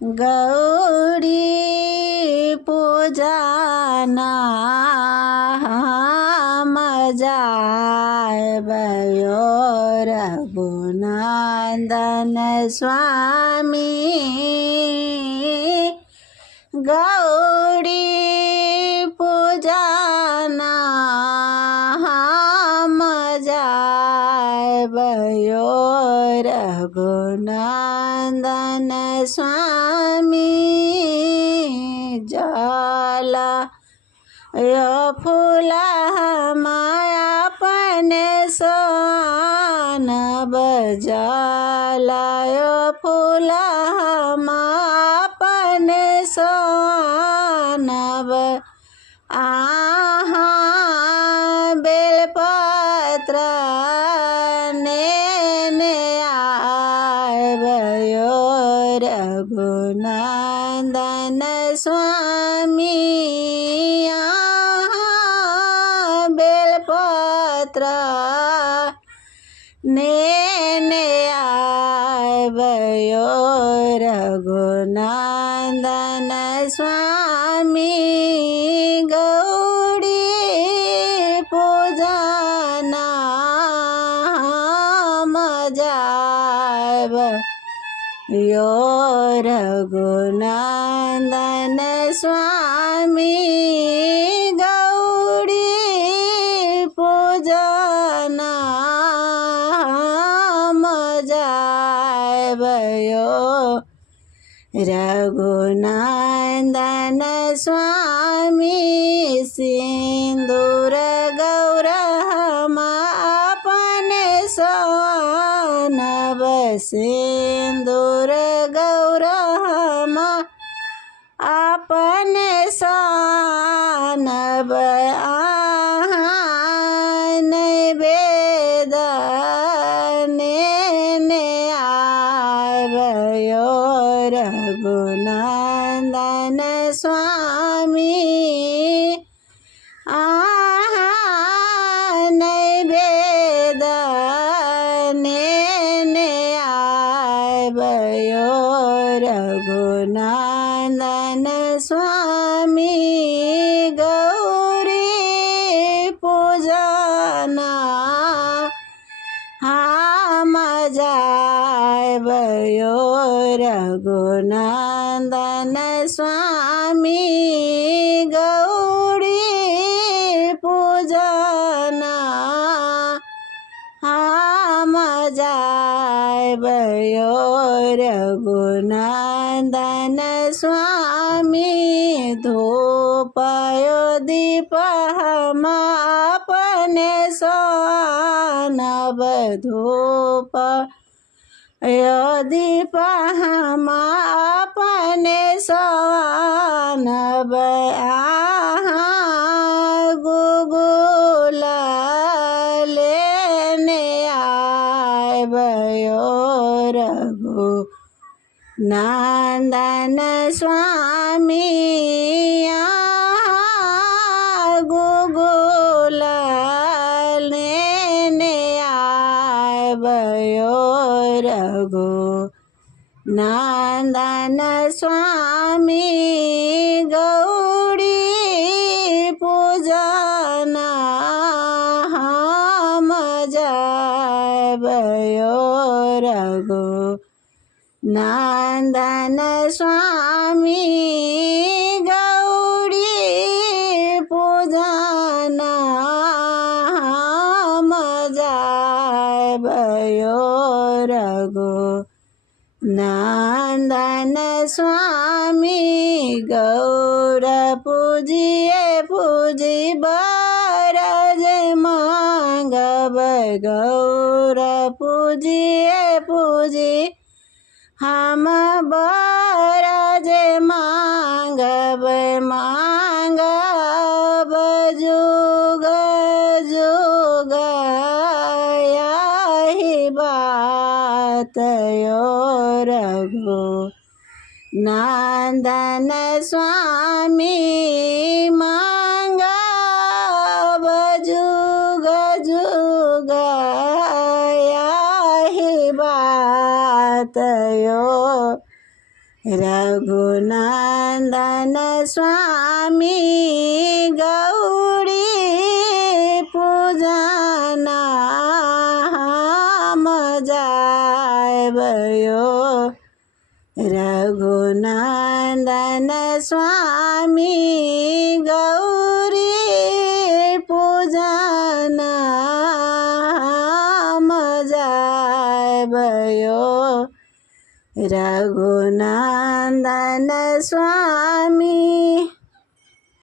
गौरी पूजना मजाय भयो रघुनंदन स्वामी गौरी पूजना मजाय भयो रघुनंदन स्वामी जल यो फूला माया अपने सोन बजला यो फूला अपने सोन आहा बेलपत्र ने आय भयो रघुनंदन स्वामी बेलपत्र ने आय भयो रघुनंदन स्वामी गौरी पूजना मजाय यो रघुनंदन स्वामी गौरी पूजना मजाय भयो रघुनंदन स्वामी सिंदूर गौरहम अपने सोनब सिंदूर गौरहम अपने सोनब नैवेद ने आय भयो रघुनंदन स्वामी नैवेद ने आय भयो रघुनंदन स्वामी गौरी पूजना मजाय भयो रघुनंदन स्वामी गौरी पूजना मजाय भयो रघुनंदन स्वामी धूपयो दीप हम अपने सोनब धूप यो दीप हम अपने सोनब गुगुल लेने आय भयो रघुनंदन स्वामी गुगुल लेने आय भयो रघुनंदन स्वामी गौरी पूजना मजाय भयो रघुनंदन स्वामी गौरी पूजना मजाय भयो रघुनंदन स्वामी गौर पूजिए पूजी बरज मांगब गौर पूजिए पूजी हम बरज मांगब जुग जुग यही बात यो रघुनंदन स्वामी मांगब जुग जुग यही बात यो रघुनंदन स्वामी गौरी पूजना हम जायबयो रघुनंदन स्वामी गौरी पूजना हम जायबयो रघुनंदन स्वामी।